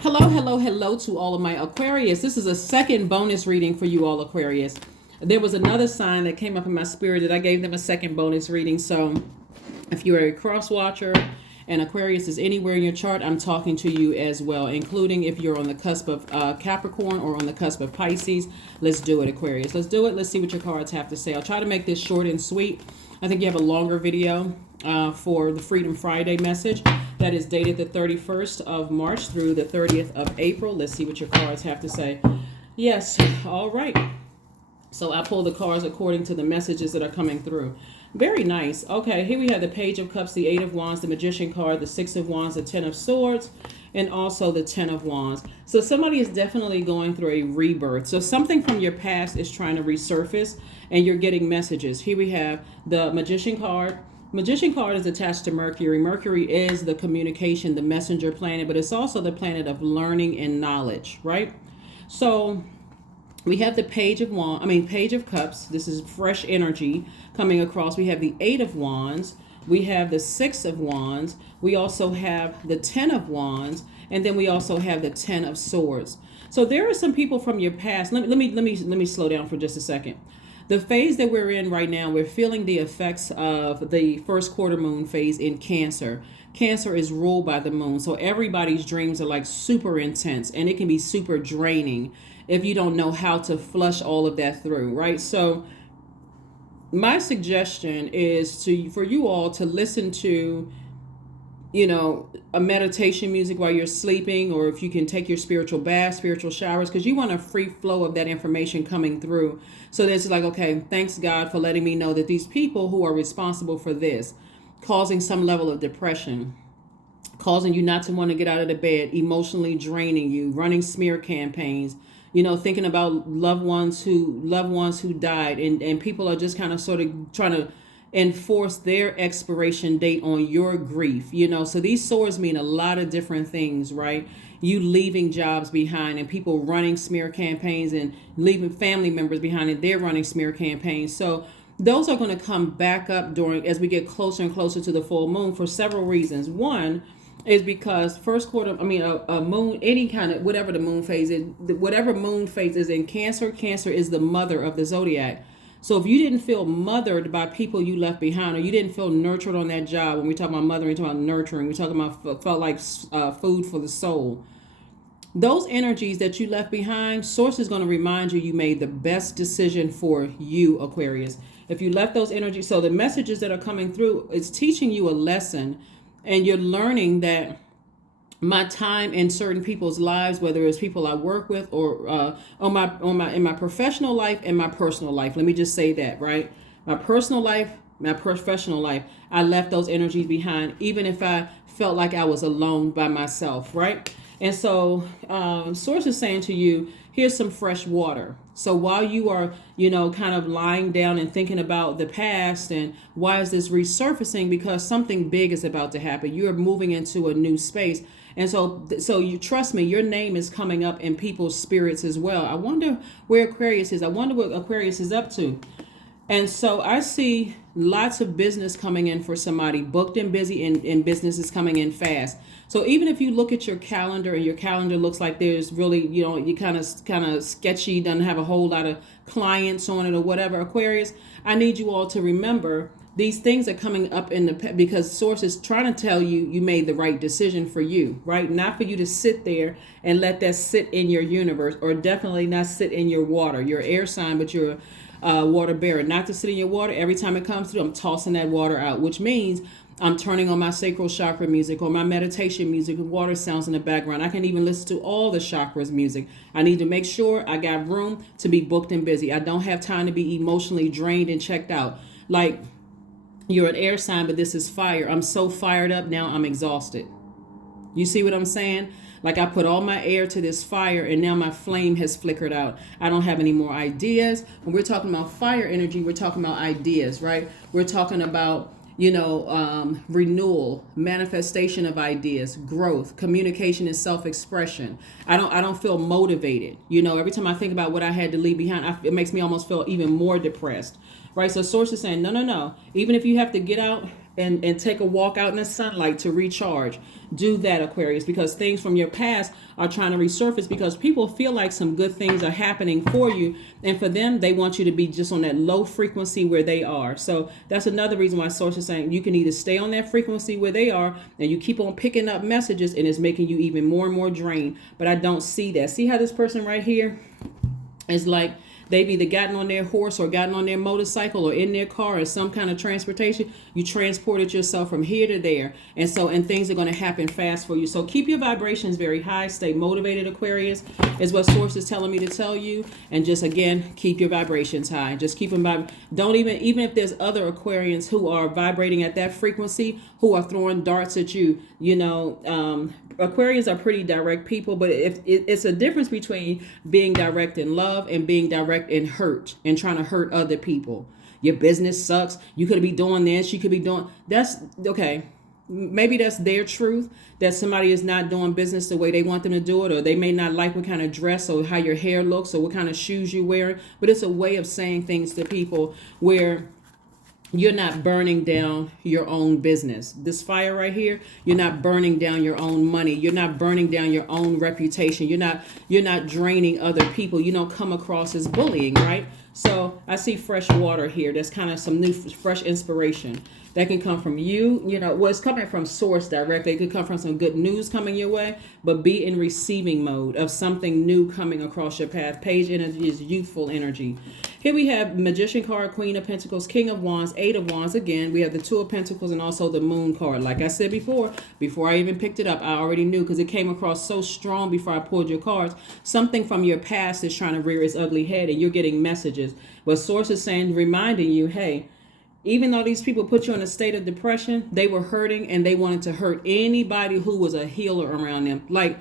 Hello, hello, hello to all of my Aquarius. This is a second bonus reading for you all, Aquarius. There was another sign that came up in my spirit that I gave them a second bonus reading. So if you're a cross watcher and Aquarius is anywhere in your chart, I'm talking to you as well, including if you're on the cusp of Capricorn or on the cusp of Pisces. Let's do it, Aquarius. Let's do it. Let's see what your cards have to say. I'll try to make this short and sweet. I think you have a longer video for the Freedom Friday message that is dated the 31st of March through the 30th of April. Let's see what your cards have to say. Yes, all right. So I pull the cards according to the messages that are coming through. Very nice. Okay, here we have the Page of Cups, the Eight of Wands, the Magician card, the Six of Wands, the Ten of Swords, and also the Ten of Wands. So somebody is definitely going through a rebirth. So something from your past is trying to resurface and you're getting messages. Here we have the Magician card. Magician card is attached to Mercury. Mercury is the communication, the messenger planet, but it's also the planet of learning and knowledge, right? So we have the Page of Cups. This is fresh energy coming across. We have the Eight of Wands. We have the Six of Wands. We also have the Ten of Wands, and then we also have the Ten of Swords. So there are some people from your past. Let me slow down for just a second. The phase that we're in right now, we're feeling the effects of the first quarter moon phase in Cancer. Cancer is ruled by the moon. So everybody's dreams are like super intense, and it can be super draining if you don't know how to flush all of that through, right? So my suggestion is for you all to listen to, a meditation music while you're sleeping, or if you can take your spiritual bath, spiritual showers, because you want a free flow of that information coming through. So there's like, okay, thanks God for letting me know that these people who are responsible for this, causing some level of depression, causing you not to want to get out of the bed, emotionally draining you, running smear campaigns, thinking about loved ones who died, and people are just kind of sort of trying to enforce their expiration date on your grief. So these swords mean a lot of different things, right? You leaving jobs behind, and people running smear campaigns, and leaving family members behind, and they're running smear campaigns. So those are going to come back up as we get closer and closer to the full moon for several reasons. One is because first quarter, a moon, any kind of, whatever the moon phase is, whatever moon phase is in Cancer is the mother of the Zodiac. So if you didn't feel mothered by people you left behind, or you didn't feel nurtured on that job, when we talk about mothering, we talk about nurturing, we talk about felt like food for the soul. Those energies that you left behind, Source is going to remind you made the best decision for you, Aquarius. If you left those energies, so the messages that are coming through, it's teaching you a lesson, and you're learning that my time in certain people's lives, whether it's people I work with or in my professional life and my personal life. Let me just say that, right? My personal life, my professional life, I left those energies behind, even if I felt like I was alone by myself, right? And so Source is saying to you, here's some fresh water. So while you are, kind of lying down and thinking about the past and why is this resurfacing, because something big is about to happen. You're moving into a new space. And so you trust me, your name is coming up in people's spirits as well. I wonder where Aquarius is. I wonder what Aquarius is up to. And so I see lots of business coming in for somebody, booked and busy, and business is coming in fast. So even if you look at your calendar and your calendar looks like there's really, you kind of sketchy, doesn't have a whole lot of clients on it or whatever, Aquarius, I need you all to remember these things are coming up because Source is trying to tell you made the right decision for you, right? Not for you to sit there and let that sit in your universe, or definitely not sit in your water. You're air sign, but you're water bearer. Not to sit in your water. Every time it comes through, I'm tossing that water out, which means I'm turning on my sacral chakra music or my meditation music with water sounds in the background. I can even listen to all the chakras music. I need to make sure I got room to be booked and busy. I don't have time to be emotionally drained and checked out. Like, you're an air sign, but this is fire. I'm so fired up now, I'm exhausted. You see what I'm saying? Like, I put all my air to this fire, and now my flame has flickered out. I don't have any more ideas. When we're talking about fire energy, we're talking about ideas, right? We're talking about, renewal, manifestation of ideas, growth, communication, and self-expression. I don't feel motivated. Every time I think about what I had to leave behind, it makes me almost feel even more depressed, right? So Source is saying, no. Even if you have to get out and take a walk out in the sunlight to recharge. Do that, Aquarius, because things from your past are trying to resurface, because people feel like some good things are happening for you, and for them, they want you to be just on that low frequency where they are. So that's another reason why Source is saying you can either stay on that frequency where they are and you keep on picking up messages, and it's making you even more and more drained. But I don't see that. See how this person right here is like, they've either gotten on their horse or gotten on their motorcycle or in their car or some kind of transportation. You transported yourself from here to there. And things are going to happen fast for you. So keep your vibrations very high. Stay motivated, Aquarius, is what Source is telling me to tell you. And just, again, keep your vibrations high. Just keep them don't even if there's other Aquarians who are vibrating at that frequency, who are throwing darts at you, Aquarians are pretty direct people, but if it's a difference between being direct in love and being direct in hurt and trying to hurt other people. Your business sucks. You could be doing this. You could be doing that's okay. Maybe that's their truth, that somebody is not doing business the way they want them to do it, or they may not like what kind of dress or how your hair looks or what kind of shoes you're wearing. But it's a way of saying things to people where you're not burning down your own business. This fire right here, you're not burning down your own money. You're not burning down your own reputation. You're not draining other people. You don't come across as bullying, right? So I see fresh water here. That's kind of some new fresh inspiration that can come from you. It's coming from Source directly. It could come from some good news coming your way, but be in receiving mode of something new coming across your path. Page energy is youthful energy. Here we have Magician card, Queen of Pentacles, King of Wands, Eight of Wands. Again, we have the Two of Pentacles and also the Moon card. Like I said before I even picked it up, I already knew because it came across so strong before I pulled your cards. Something from your past is trying to rear its ugly head and you're getting messages. But Source is saying, reminding you, hey, even though these people put you in a state of depression, they were hurting and they wanted to hurt anybody who was a healer around them. Like,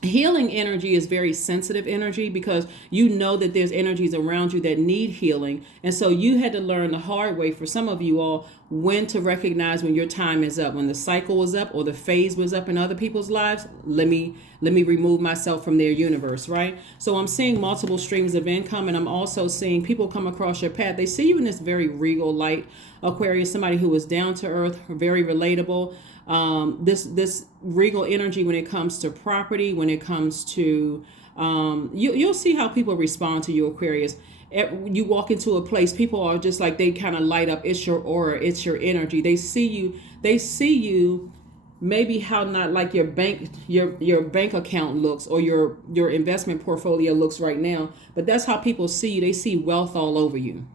healing energy is very sensitive energy because you know that there's energies around you that need healing. And so you had to learn the hard way, for some of you all, when to recognize when your time is up, when the cycle was up or the phase was up in other people's lives. Let me remove myself from their universe, right? So I'm seeing multiple streams of income, and I'm also seeing people come across your path. They see you in this very regal light, Aquarius, somebody who is down to earth, very relatable. This regal energy when it comes to property, when it comes to you'll see how people respond to you, Aquarius. You walk into a place, people are just like, they kind of light up. It's your aura, it's your energy. They see you maybe how not like your bank account looks or your investment portfolio looks right now, but that's how people see you. They see wealth all over you.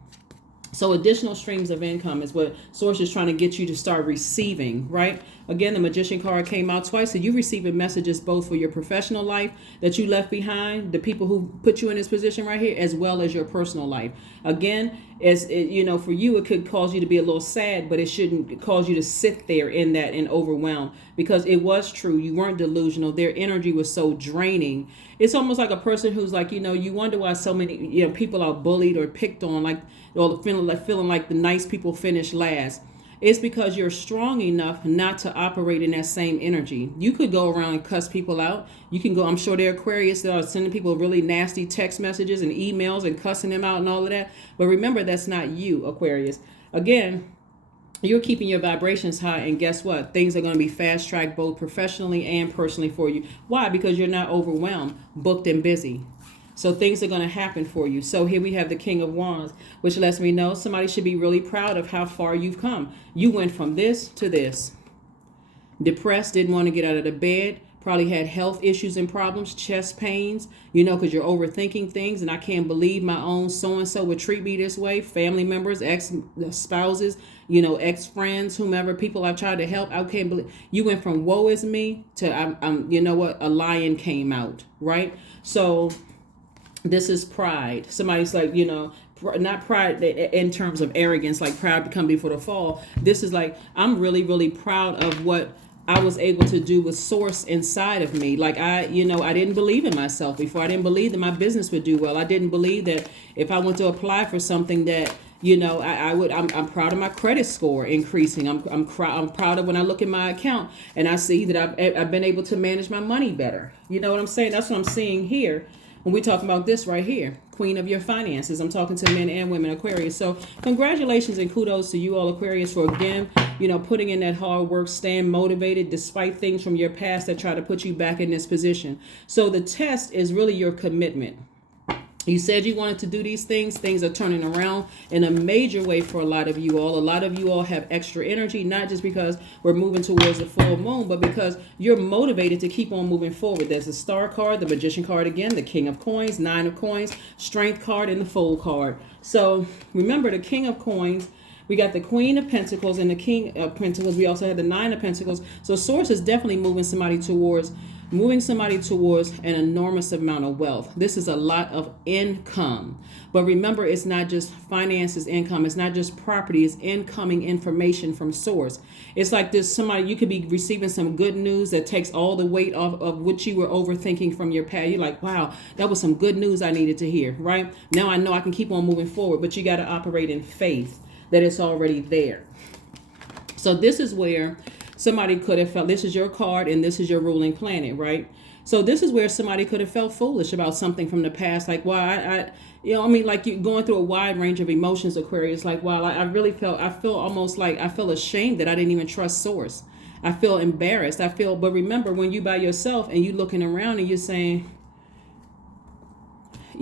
So additional streams of income is what Source is trying to get you to start receiving, right? Again, the Magician card came out twice. So you're receiving messages both for your professional life that you left behind, the people who put you in this position right here, as well as your personal life. Again, for you, it could cause you to be a little sad, but it shouldn't cause you to sit there in that and overwhelm, because it was true. You weren't delusional. Their energy was so draining. It's almost like a person who's like, you wonder why so many, people are bullied or picked on, or feeling like the nice people finish last. It's because you're strong enough not to operate in that same energy. You could go around and cuss people out. You can go, I'm sure there are Aquarius that are sending people really nasty text messages and emails and cussing them out and all of that. But remember, that's not you, Aquarius. Again, you're keeping your vibrations high, and guess what? Things are going to be fast-tracked both professionally and personally for you. Why? Because you're not overwhelmed, booked, and busy. So things are going to happen for you. So here we have the King of Wands, which lets me know somebody should be really proud of how far you've come. You went from this to this. Depressed, didn't want to get out of the bed, probably had health issues and problems, chest pains, because you're overthinking things. And I can't believe my own so-and-so would treat me this way. Family members, ex-spouses, ex-friends, whomever, people I've tried to help. I can't believe you went from woe is me to, a lion came out, right? So this is pride. Somebody's like, not pride in terms of arrogance, like proud to come before the fall. This is like, I'm really, really proud of what I was able to do with Source inside of me. Like I didn't believe in myself before. I didn't believe that my business would do well. I didn't believe that if I went to apply for something that, I would. I'm proud of my credit score increasing. I'm proud of when I look at my account and I see that I've been able to manage my money better. You know what I'm saying? That's what I'm seeing here when we talk about this right here. queen of your finances. I'm talking to men and women, Aquarius. So congratulations and kudos to you all, Aquarius, for again, putting in that hard work, staying motivated despite things from your past that try to put you back in this position. So the test is really your commitment. You said you wanted to do these things. Things are turning around in a major way for a lot of you all. A lot of you all have extra energy, not just because we're moving towards the full moon, but because you're motivated to keep on moving forward. There's a star card, the magician card again, the king of coins, 9 of coins, strength card, and the fool card. So remember, the king of coins, we got the queen of pentacles and the king of pentacles. We also had the 9 of pentacles. So source is definitely moving somebody towards an enormous amount of wealth. This is a lot of income. But remember, it's not just finances, income. It's not just property. It's incoming information from source. It's like this, you could be receiving some good news that takes all the weight off of what you were overthinking from your past. You're like, wow, that was some good news I needed to hear, right? Now I know I can keep on moving forward, but you got to operate in faith that it's already there. So this is where somebody could have felt, this is your card and this is your ruling planet, right? So this is where somebody could have felt foolish about something from the past. Like, wow, like you're going through a wide range of emotions, Aquarius. Like, wow, I feel almost like I feel ashamed that I didn't even trust source. I feel embarrassed. But remember, when you by yourself and you looking around and you're saying,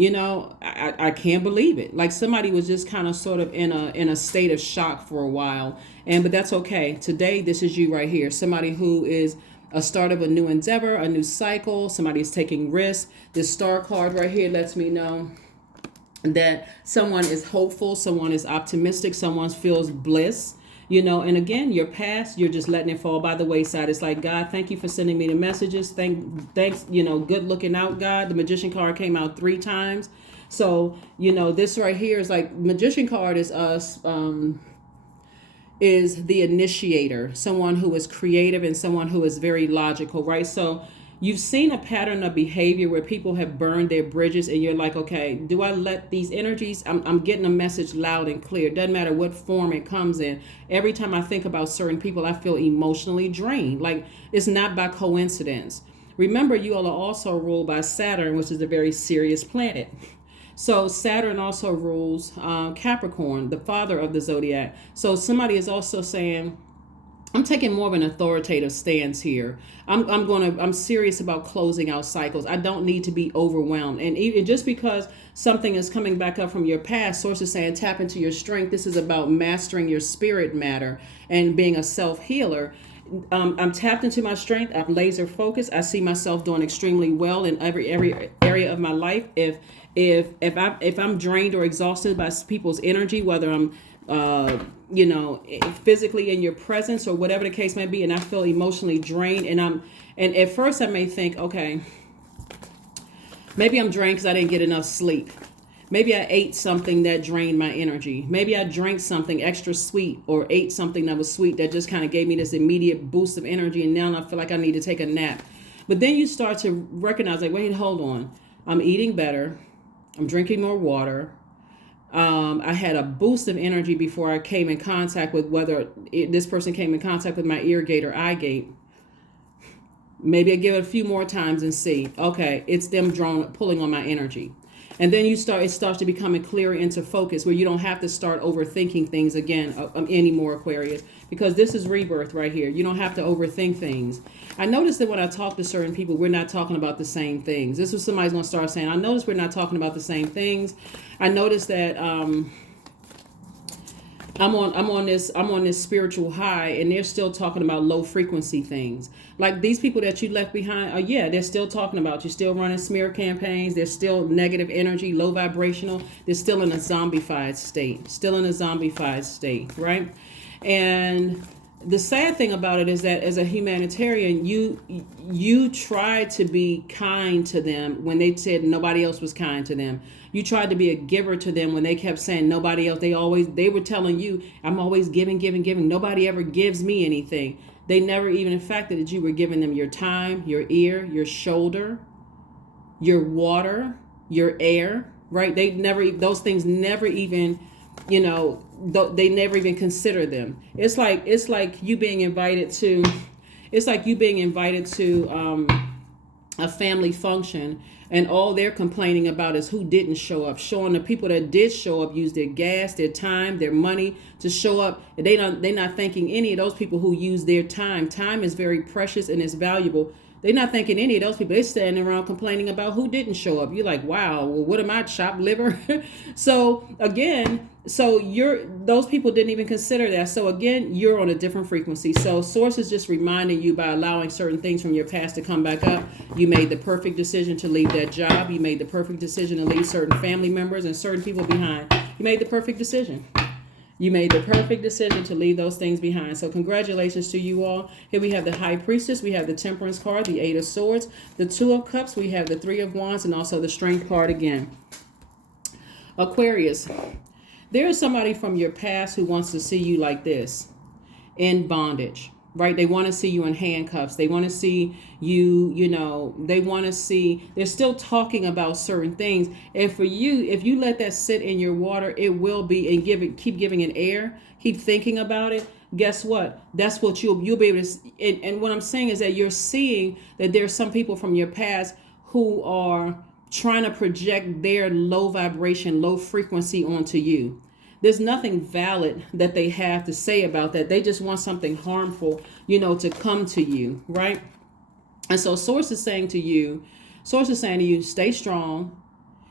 I can't believe it. Like somebody was just kind of sort of in a state of shock for a while. But that's okay. Today, this is you right here. Somebody who is a start of a new endeavor, a new cycle. Somebody is taking risks. This star card right here lets me know that someone is hopeful. Someone is optimistic. Someone feels bliss. And again, your past, you're just letting it fall by the wayside. It's like, God, thank you for sending me the messages. Thanks, good looking out, God. The magician card came out 3 times. So, this right here is like, magician card is us, is the initiator, someone who is creative and someone who is very logical, right? So you've seen a pattern of behavior where people have burned their bridges and you're like, okay, do I let these energies, I'm getting a message loud and clear. Doesn't matter what form it comes in. Every time I think about certain people, I feel emotionally drained. Like it's not by coincidence. Remember, you all are also ruled by Saturn, which is a very serious planet. So Saturn also rules Capricorn, the father of the Zodiac. So somebody is also saying, I'm taking more of an authoritative stance here. I'm serious about closing out cycles. I don't need to be overwhelmed. And even just because something is coming back up from your past, source is saying tap into your strength. This is about mastering your spirit matter and being a self-healer. I'm tapped into my strength. I'm laser focused. I see myself doing extremely well in every area of my life. If I'm drained or exhausted by people's energy, whether I'm physically in your presence or whatever the case may be, and I feel emotionally drained, and at first I may think, okay, maybe I'm drained because I didn't get enough sleep. Maybe I ate something that drained my energy. Maybe I drank something extra sweet or ate something that was sweet that just kind of gave me this immediate boost of energy, and now I feel like I need to take a nap. But then you start to recognize, like, wait, hold on. I'm eating better. I'm drinking more water. I had a boost of energy before I came in contact with this person came in contact with my ear gate or eye gate. Maybe I give it a few more times and see, okay, it's them pulling on my energy. And then it starts to become clearer into focus where you don't have to start overthinking things again anymore, Aquarius, because this is rebirth right here. You don't have to overthink things. I noticed that when I talk to certain people, we're not talking about the same things. This is somebody's going to start saying, I notice we're not talking about the same things. I noticed that I'm on this spiritual high, and they're still talking about low frequency things. Like these people that you left behind, they're still talking about you, still running smear campaigns. They're still negative energy, low vibrational. They're still in a zombified state, right? And the sad thing about it is that as a humanitarian, you tried to be kind to them when they said nobody else was kind to them. You tried to be a giver to them when they kept saying nobody else. They were telling you, I'm always giving. Nobody ever gives me anything. They never even, in fact, that you were giving them your time, your ear, your shoulder, your water, your air, right? Those things never even, they never even consider them. It's like you being invited to a family function, and all they're complaining about is who didn't show up, showing the people that did show up use their gas, their time, their money to show up, and they're not thanking any of those people who use their time is very precious and it's valuable. They're not thanking any of those people. They're standing around complaining about who didn't show up. You're like, wow, well, what am I, chopped liver? So again, those people didn't even consider that. So again, you're on a different frequency. So source is just reminding you, by allowing certain things from your past to come back up, you made the perfect decision to leave that job. You made the perfect decision to leave certain family members and certain people behind. You made the perfect decision. You made the perfect decision to leave those things behind. So congratulations to you all. Here we have the High Priestess. We have the Temperance card, the Eight of Swords, the Two of Cups. We have the Three of Wands, and also the Strength card again. Aquarius, there is somebody from your past who wants to see you like this, in bondage, right? They want to see you in handcuffs. They want to see you, they want to see, they're still talking about certain things. And for you, if you let that sit in your water, it will be, and keep giving it air, keep thinking about it. Guess what? That's what you'll be able to, and what I'm saying is that you're seeing that there's some people from your past who are trying to project their low vibration, low frequency onto you. There's nothing valid that they have to say about that. They just want something harmful, to come to you, right? And so Source is saying to you, stay strong,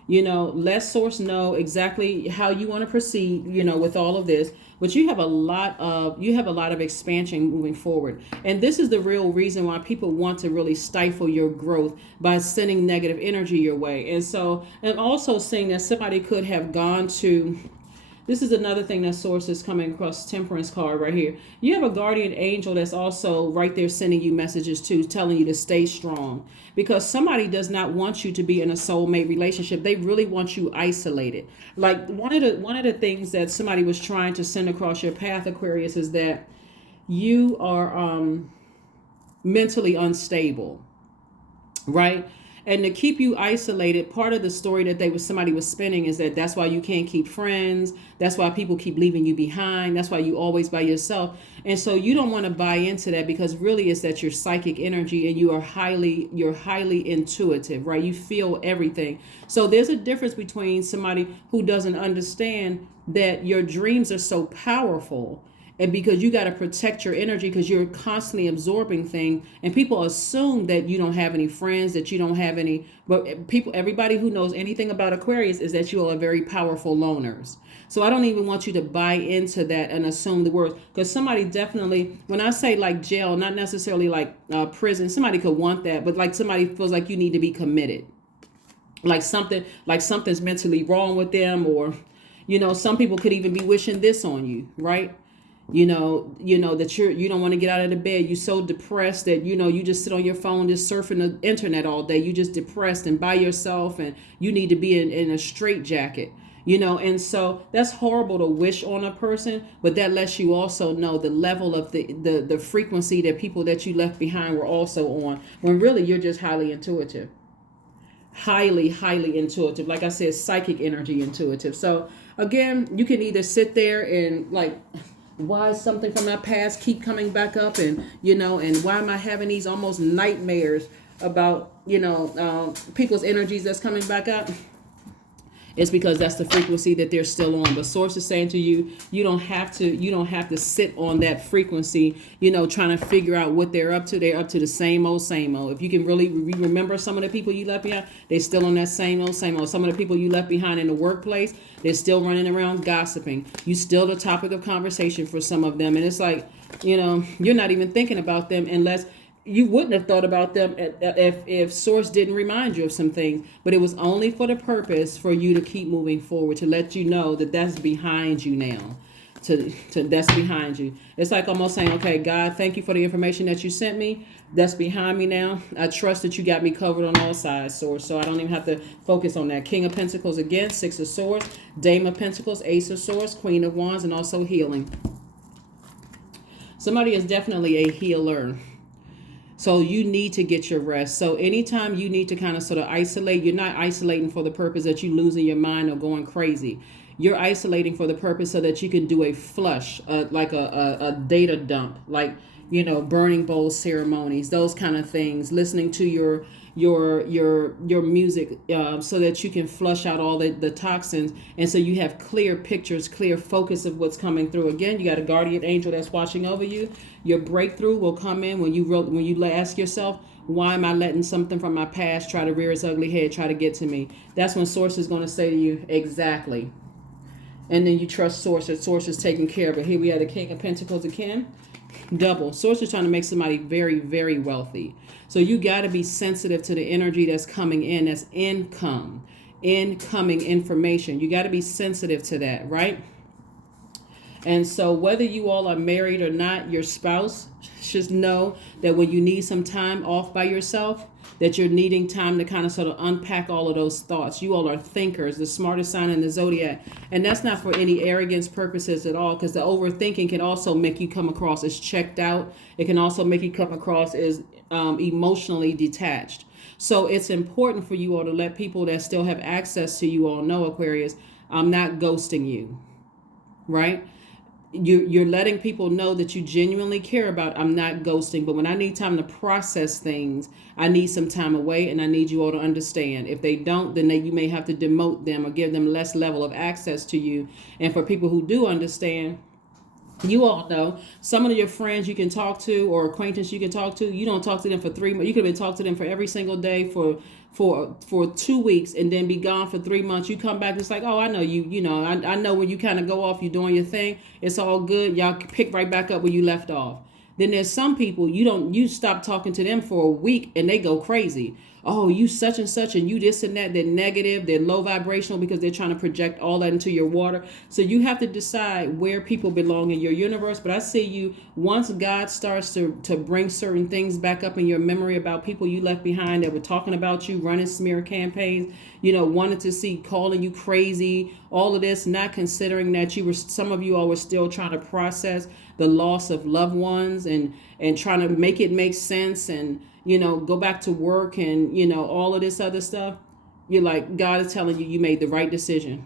let Source know exactly how you want to proceed, with all of this. But you have a lot of expansion moving forward. And this is the real reason why people want to really stifle your growth, by sending negative energy your way. And also saying that somebody could have gone to, this is another thing that Source is coming across, Temperance card right here. You have a guardian angel that's also right there sending you messages too, telling you to stay strong. Because somebody does not want you to be in a soulmate relationship. They really want you isolated. Like one of the things that somebody was trying to send across your path, Aquarius, is that you are mentally unstable, right? And to keep you isolated, part of the story that somebody was spinning is that's why you can't keep friends. That's why people keep leaving you behind. That's why you always by yourself. And so you don't want to buy into that, because really it's that you're psychic energy and you're highly intuitive, right? You feel everything. So there's a difference between somebody who doesn't understand that your dreams are so powerful, and because you got to protect your energy, because you're constantly absorbing things, and people assume that you don't have any friends, that you don't have any, but everybody who knows anything about Aquarius is that you all are very powerful loners. So I don't even want you to buy into that and assume the worst, because somebody definitely, when I say like jail, not necessarily like prison, somebody could want that, but like somebody feels like you need to be committed, like something's mentally wrong with them, or some people could even be wishing this on you, right? That you don't want to get out of the bed. You're so depressed that, you just sit on your phone, just surfing the internet all day. You just depressed and by yourself, and you need to be in a straitjacket, and so that's horrible to wish on a person, but that lets you also know the level of the frequency that people that you left behind were also on, when really you're just highly intuitive. Highly intuitive. Like I said, psychic energy intuitive. So again, you can either sit there and like, why is something from my past keep coming back up, and and why am I having these almost nightmares about people's energies that's coming back up? It's because that's the frequency that they're still on. But Source is saying to you, you don't have to sit on that frequency, trying to figure out what they're up to. They're up to the same old. If you can really remember some of the people you left behind, they're still on that same old. Some of the people you left behind in the workplace, they're still running around gossiping. You still the topic of conversation for some of them. And it's like, you're not even thinking about them unless you wouldn't have thought about them if Source didn't remind you of some things. But it was only for the purpose for you to keep moving forward, to let you know that that's behind you now. That's behind you. It's like almost saying, okay, God, thank you for the information that you sent me. That's behind me now. I trust that you got me covered on all sides, Source. So I don't even have to focus on that. King of Pentacles again, Six of Swords, Dame of Pentacles, Ace of Swords, Queen of Wands, and also healing. Somebody is definitely a healer. So you need to get your rest. So anytime you need to kind of sort of isolate, you're not isolating for the purpose that you losing your mind or going crazy. You're isolating for the purpose so that you can do a flush, like a data dump. Like burning bowl ceremonies, those kind of things, listening to your music, so that you can flush out all the toxins, and so you have clear pictures, clear focus of what's coming through. Again, you got a guardian angel that's watching over you. Your breakthrough will come in when you ask yourself, why am I letting something from my past try to rear its ugly head, try to get to me? That's when Source is going to say to you, exactly. And then you trust Source, that Source is taking care of it. Here we have the King of Pentacles again. Double. Source is trying to make somebody very, very wealthy. So you got to be sensitive to the energy that's coming in. That's incoming information. You got to be sensitive to that, right? And so whether you all are married or not, your spouse should know that when you need some time off by yourself, that you're needing time to kind of sort of unpack all of those thoughts. You all are thinkers, the smartest sign in the Zodiac. And that's not for any arrogance purposes at all, because the overthinking can also make you come across as checked out. It can also make you come across as emotionally detached. So it's important for you all to let people that still have access to you all know, Aquarius, I'm not ghosting you, right? You're letting people know that you genuinely care about, I'm not ghosting, but when I need time to process things, I need some time away, and I need you all to understand. If they don't, then you may have to demote them or give them less level of access to you. And for people who do understand, you all know some of your friends you can talk to, or acquaintances you can talk to, you don't talk to them for 3 months. You could have been talking to them for every single day for 2 weeks, and then be gone for 3 months. You come back, it's like, oh, I know you. I know when you kind of go off, you're doing your thing. It's all good. Y'all pick right back up where you left off. Then there's some people you stop talking to them for a week and they go crazy. Oh, you such and such, and you this and that. They're negative, they're low vibrational, because they're trying to project all that into your water. So you have to decide where people belong in your universe. But I see you, once God starts to bring certain things back up in your memory about people you left behind that were talking about you, running smear campaigns, wanted to see, calling you crazy, all of this, not considering that some of you all were still trying to process the loss of loved ones, and trying to make it make sense, and go back to work, and all of this other stuff. You're like, God is telling you made the right decision.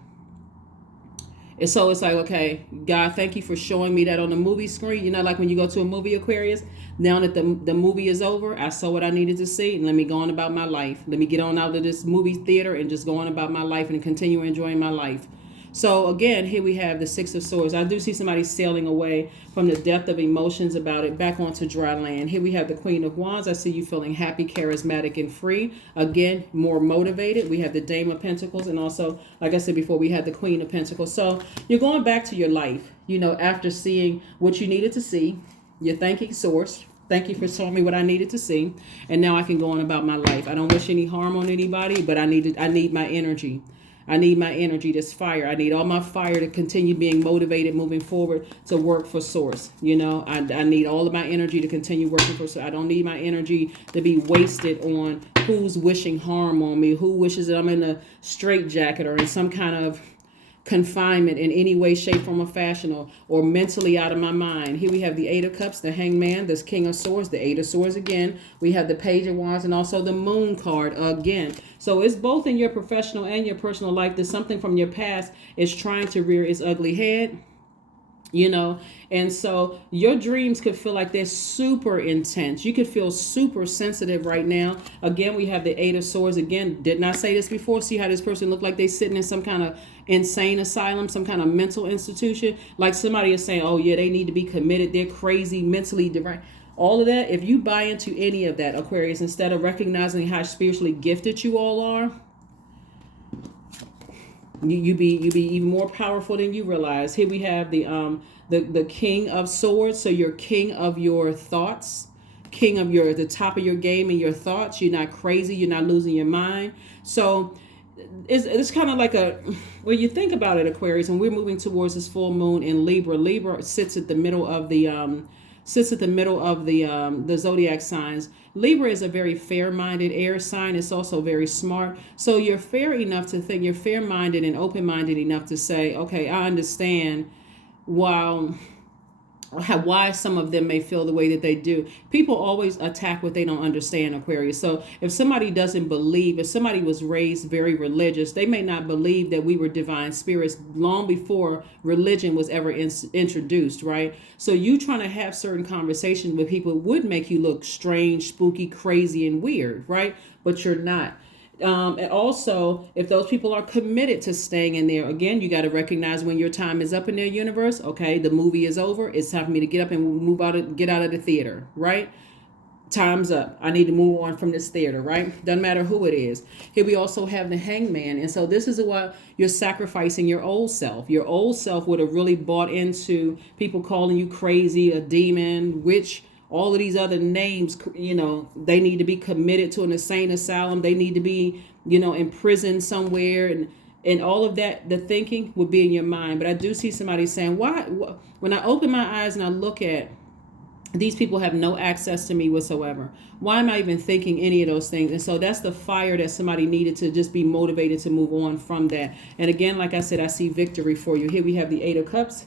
And so it's like, okay, God, thank you for showing me that on the movie screen. Like when you go to a movie, Aquarius, now that the movie is over, I saw what I needed to see, and let me go on about my life. Let me get on out of this movie theater and just go on about my life and continue enjoying my life. So again, here we have the Six of Swords. I do see somebody sailing away from the depth of emotions about it back onto dry land. Here we have the Queen of Wands. I see you feeling happy, charismatic, and free. Again, more motivated. We have the Dame of Pentacles, and also, like I said before, we had the Queen of Pentacles. So you're going back to your life, after seeing what you needed to see. You're thanking Source. Thank you for showing me what I needed to see. And now I can go on about my life. I don't wish any harm on anybody, but I need my energy. I need my energy, this fire. I need all my fire to continue being motivated, moving forward, to work for Source. I need all of my energy to continue working for Source. I don't need my energy to be wasted on who's wishing harm on me, who wishes that I'm in a straitjacket or in some kind of confinement in any way, shape, form, or fashion, or mentally out of my mind. Here we have the Eight of Cups, the Hangman, the King of Swords, the Eight of Swords again. We have the Page of Wands, and also the Moon card again. So it's both in your professional and your personal life that something from your past is trying to rear its ugly head. And so your dreams could feel like they're super intense. You could feel super sensitive right now. Again, we have the Eight of Swords. Again, did not say this before. See how this person looked like they sitting in some kind of insane asylum, some kind of mental institution. Like somebody is saying, oh yeah, they need to be committed. They're crazy, mentally deranged. All of that. If you buy into any of that, Aquarius, instead of recognizing how spiritually gifted you all are, you be even more powerful than you realize. Here we have the King of Swords. So you're king of your thoughts, king of the top of your game and your thoughts. You're not crazy. You're not losing your mind. So it's kind of like when you think about it, Aquarius, and we're moving towards this full moon in Libra. Libra sits at the middle of the zodiac signs. Libra is a very fair-minded air sign. It's also very smart. So you're fair enough to think, you're fair-minded and open-minded enough to say, okay, I understand while why some of them may feel the way that they do. People always attack what they don't understand, Aquarius. So if somebody doesn't believe, if somebody was raised very religious, they may not believe that we were divine spirits long before religion was ever introduced, right? So you trying to have certain conversations with people would make you look strange, spooky, crazy, and weird, right? But you're not. And also, if those people are committed to staying in there, again, you got to recognize when your time is up in their universe. Okay, the movie is over. It's time for me to get up and get out of the theater, right? Time's up. I need to move on from this theater, right? Doesn't matter who it is. Here we also have the hangman. And so this is what you're sacrificing your old self. Your old self would have really bought into people calling you crazy, a demon, witch, all of these other names. They need to be committed to an insane asylum. They need to be, in prison somewhere. And all of that, the thinking would be in your mind. But I do see somebody saying, why? When I open my eyes and I look at these people have no access to me whatsoever. Why am I even thinking any of those things? And so that's the fire that somebody needed to just be motivated to move on from that. And again, like I said, I see victory for you. Here we have the 8 of Cups.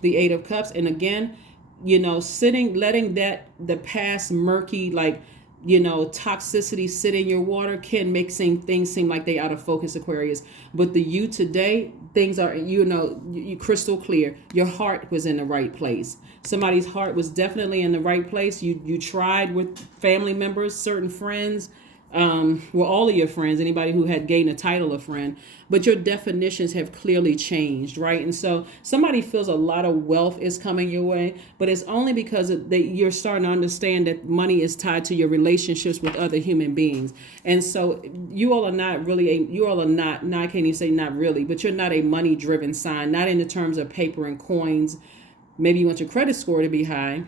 The 8 of Cups. And again, letting the past murky, toxicity sit in your water can make things seem like they out of focus, Aquarius. But the you today, things are, you crystal clear. Your heart was in the right place. Somebody's heart was definitely in the right place. You tried with family members, certain friends, all of your friends, anybody who had gained a title of friend, but your definitions have clearly changed, right? And so somebody feels a lot of wealth is coming your way, but it's only because you're starting to understand that money is tied to your relationships with other human beings. And so you all are not really I can't even say not really, but you're not a money driven sign, not in the terms of paper and coins. Maybe you want your credit score to be high,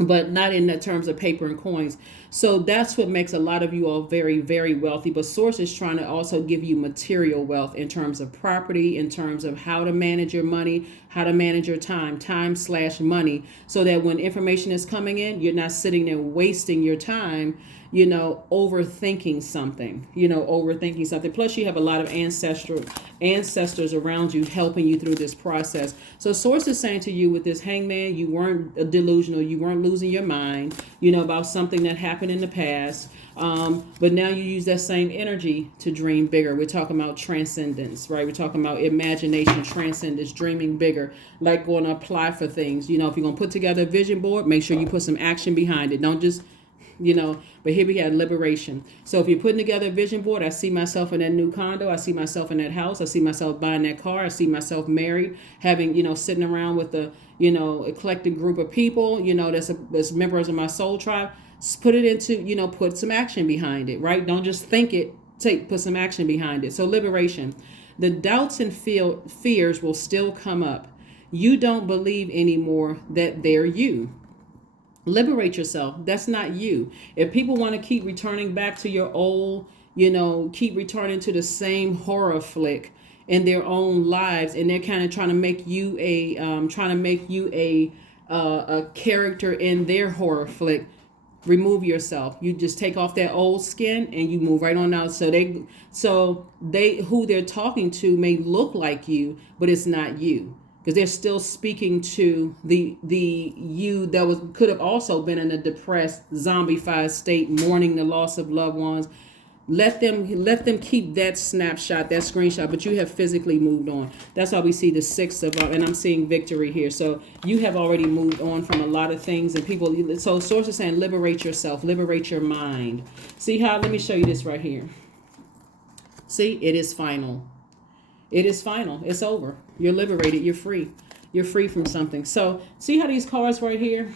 but not in the terms of paper and coins. So that's what makes a lot of you all very, very wealthy. But Source is trying to also give you material wealth in terms of property, in terms of how to manage your money, how to manage your time/money, so that when information is coming in, you're not sitting there wasting your time, overthinking something, Plus you have a lot of ancestors around you helping you through this process. So Source is saying to you with this hangman, you weren't delusional, you weren't losing your mind, about something that happened in the past. But now you use that same energy to dream bigger. We're talking about transcendence, right? We're talking about imagination, transcendence, dreaming bigger, like going to apply for things. If you're going to put together a vision board, make sure you put some action behind it. Don't just, but here we had liberation. So if you're putting together a vision board, I see myself in that new condo. I see myself in that house. I see myself buying that car. I see myself married, having, sitting around with a, eclectic group of people, that's members of my soul tribe. Put it into, put some action behind it, right? Don't just think it, put some action behind it. So liberation. The doubts and fears will still come up. You don't believe anymore that they're you. Liberate yourself. That's not you. If people want to keep returning back to your old, keep returning to the same horror flick in their own lives, and they're kind of trying to make you a character in their horror flick, remove yourself. You just take off that old skin and you move right on out. So they who they're talking to may look like you, but it's not you, because they're still speaking to the you that could have also been in a depressed, zombified state, mourning the loss of loved ones. Let them keep that snapshot, that screenshot, but you have physically moved on. That's why we see the 6 of, and I'm seeing victory here. So you have already moved on from a lot of things, and people, so Source is saying, liberate yourself, liberate your mind. See how, let me show you this right here. See, it is final. It is final. It's over. You're liberated. You're free. You're free from something. So see how these cards right here,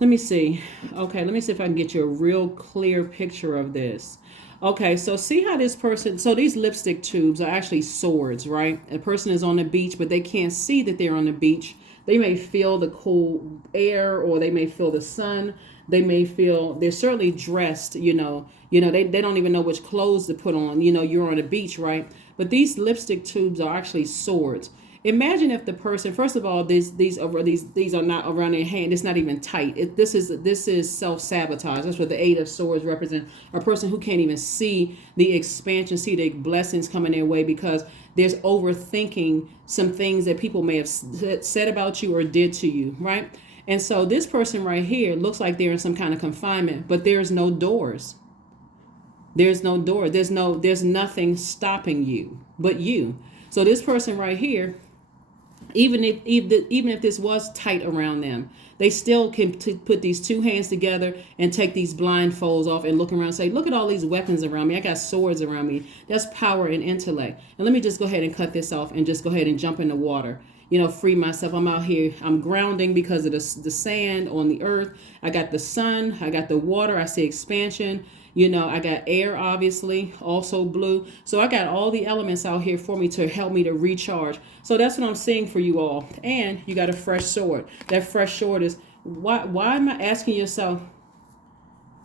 let me see. Okay, let me see if I can get you a real clear picture of this. Okay, so see how this person, so these lipstick tubes are actually swords, right? A person is on the beach, but they can't see that they're on the beach. They may feel the cool air, or they may feel the sun. They may feel, they're certainly dressed, they don't even know which clothes to put on. You're on the beach, right? But these lipstick tubes are actually swords. Imagine if the person, first of all, these are not around their hand. It's not even tight. This is self-sabotage. That's what the Eight of Swords represent. A person who can't even see the expansion, see the blessings coming their way because there's overthinking some things that people may have said about you or did to you, right? And so this person right here looks like they're in some kind of confinement, but there's no doors. There's no door. There's nothing stopping you but you. So this person right here, even if this was tight around them, they still can put these two hands together and take these blindfolds off and look around and say, look at all these weapons around me. I got swords around me. That's power and intellect. And let me just go ahead and cut this off and just go ahead and jump in the water. Free myself. I'm out here. I'm grounding because of the sand on the earth. I got the sun. I got the water. I see expansion. I got air, obviously, also blue. So I got all the elements out here for me to help me to recharge. So that's what I'm seeing for you all. And you got a fresh sword. That fresh sword is, why am I asking yourself,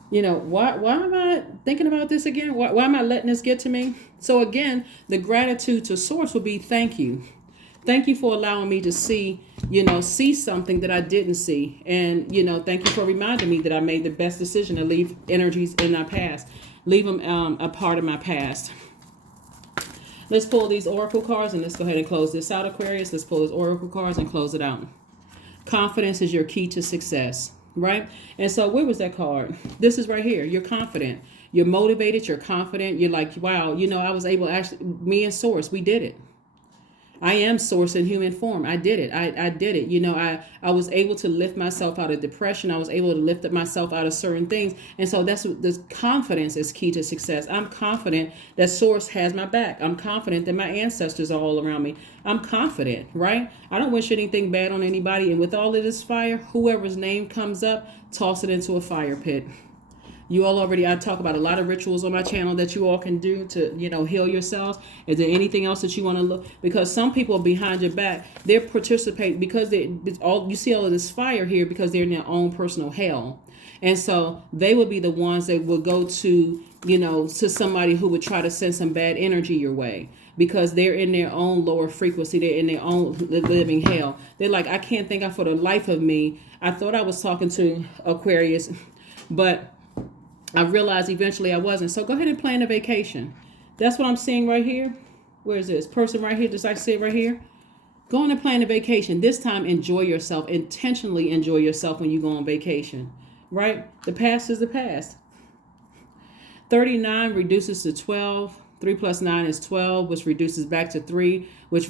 why am I thinking about this again? Why am I letting this get to me? So again, the gratitude to source would be thank you. Thank you for allowing me to see something that I didn't see. And, thank you for reminding me that I made the best decision to leave energies in my past. Leave them a part of my past. Let's pull these oracle cards and let's go ahead and close this out, Aquarius. Let's pull these oracle cards and close it out. Confidence is your key to success, right? And so where was that card? This is right here. You're confident. You're motivated. You're confident. You're like, wow, I was able to actually, me and Source, we did it. I am source in human form. I did it. I did it. I was able to lift myself out of depression. I was able to lift myself out of certain things. And so that's what this confidence is key to success. I'm confident that source has my back. I'm confident that my ancestors are all around me. I'm confident, right? I don't wish anything bad on anybody. And with all of this fire, whoever's name comes up, toss it into a fire pit. You all I talk about a lot of rituals on my channel that you all can do to, heal yourselves. Is there anything else that you want to look? Because some people behind your back, they're participating because you see all of this fire here because they're in their own personal hell. And so they would be the ones that will go to, to somebody who would try to send some bad energy your way because they're in their own lower frequency. They're in their own living hell. They're like, I can't think for the life of me. I thought I was talking to Aquarius, but I realized eventually I wasn't. So go ahead and plan a vacation. That's what I'm seeing right here. Where is this person right here? Just like I said right here. Go on and plan a vacation. This time, enjoy yourself. Intentionally enjoy yourself when you go on vacation. Right? The past is the past. 39 reduces to 12. 3 plus 9 is 12, which reduces back to 3, which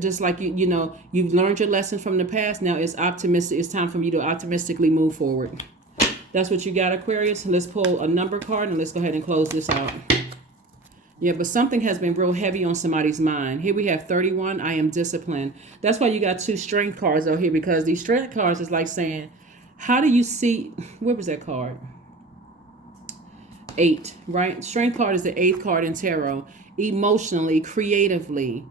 just like you've learned your lesson from the past. Now it's optimistic. It's time for you to optimistically move forward. That's what you got, Aquarius. Let's pull a number card and let's go ahead and close this out. Yeah, but something has been real heavy on somebody's mind. Here we have 31. I am disciplined. That's why you got 2 strength cards out here because these strength cards is like saying, how do you see, where was that card? 8, right? Strength card is the 8th card in tarot. Emotionally, creatively,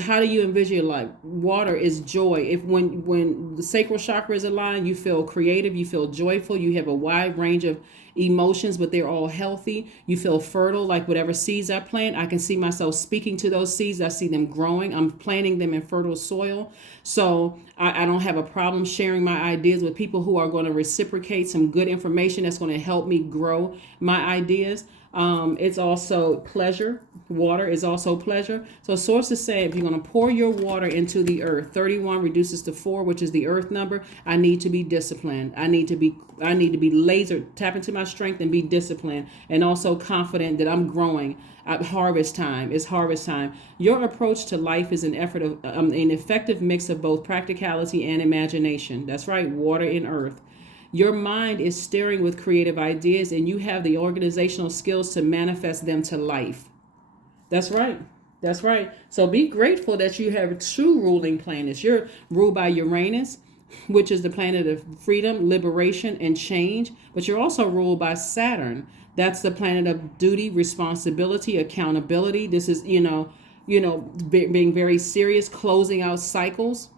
how do you envision your life? Water is joy. If when the sacral chakra is aligned, you feel creative, you feel joyful, you have a wide range of emotions, but they're all healthy. You feel fertile, like whatever seeds I plant, I can see myself speaking to those seeds. I see them growing. I'm planting them in fertile soil. So I don't have a problem sharing my ideas with people who are going to reciprocate some good information that's going to help me grow my ideas. It's also pleasure. Water is also pleasure. So sources say if you're going to pour your water into the earth, 31 reduces to 4, which is the earth number. I need to be disciplined. I need to be laser, tap into my strength and be disciplined and also confident that I'm growing. At harvest time. It's harvest time. Your approach to life is an effective mix of both practicality and imagination. That's right. Water and earth. Your mind is stirring with creative ideas and you have the organizational skills to manifest them to life. That's right. That's right. So be grateful that you have 2 ruling planets. You're ruled by Uranus, which is the planet of freedom, liberation, and change. But you're also ruled by Saturn. That's the planet of duty, responsibility, accountability. This is, being very serious, closing out cycles.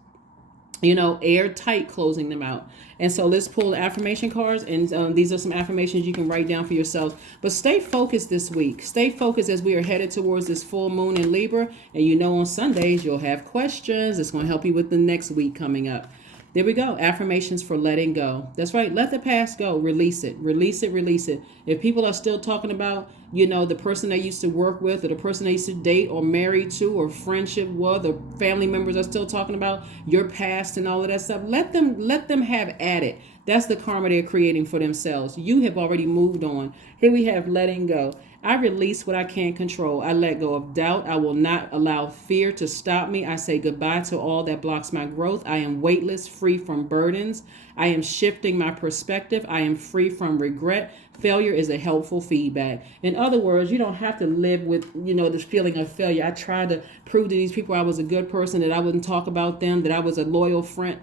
airtight, closing them out. And so let's pull the affirmation cards, and these are some affirmations you can write down for yourself. But stay focused this week. Stay focused as we are headed towards this full moon in Libra. And on Sundays you'll have questions. It's going to help you with the next week coming up. There we go. Affirmations for letting go. That's right. Let the past go. Release it. Release it. Release it. If people are still talking about, the person they used to work with, or the person they used to date or marry to, or friendship with, or family members are still talking about your past and all of that stuff, let them have at it. That's the karma they're creating for themselves. You have already moved on. Here we have letting go. I release what I can't control. I let go of doubt. I will not allow fear to stop me. I say goodbye to all that blocks my growth. I am weightless, free from burdens. I am shifting my perspective. I am free from regret. Failure is a helpful feedback. In other words, you don't have to live with, this feeling of failure. I tried to prove to these people I was a good person, that I wouldn't talk about them, that I was a loyal friend.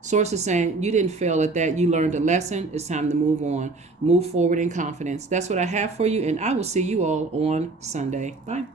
Source is saying you didn't fail at that. You learned a lesson. It's time to move on. Move forward in confidence. That's what I have for you, and I will see you all on Sunday. Bye.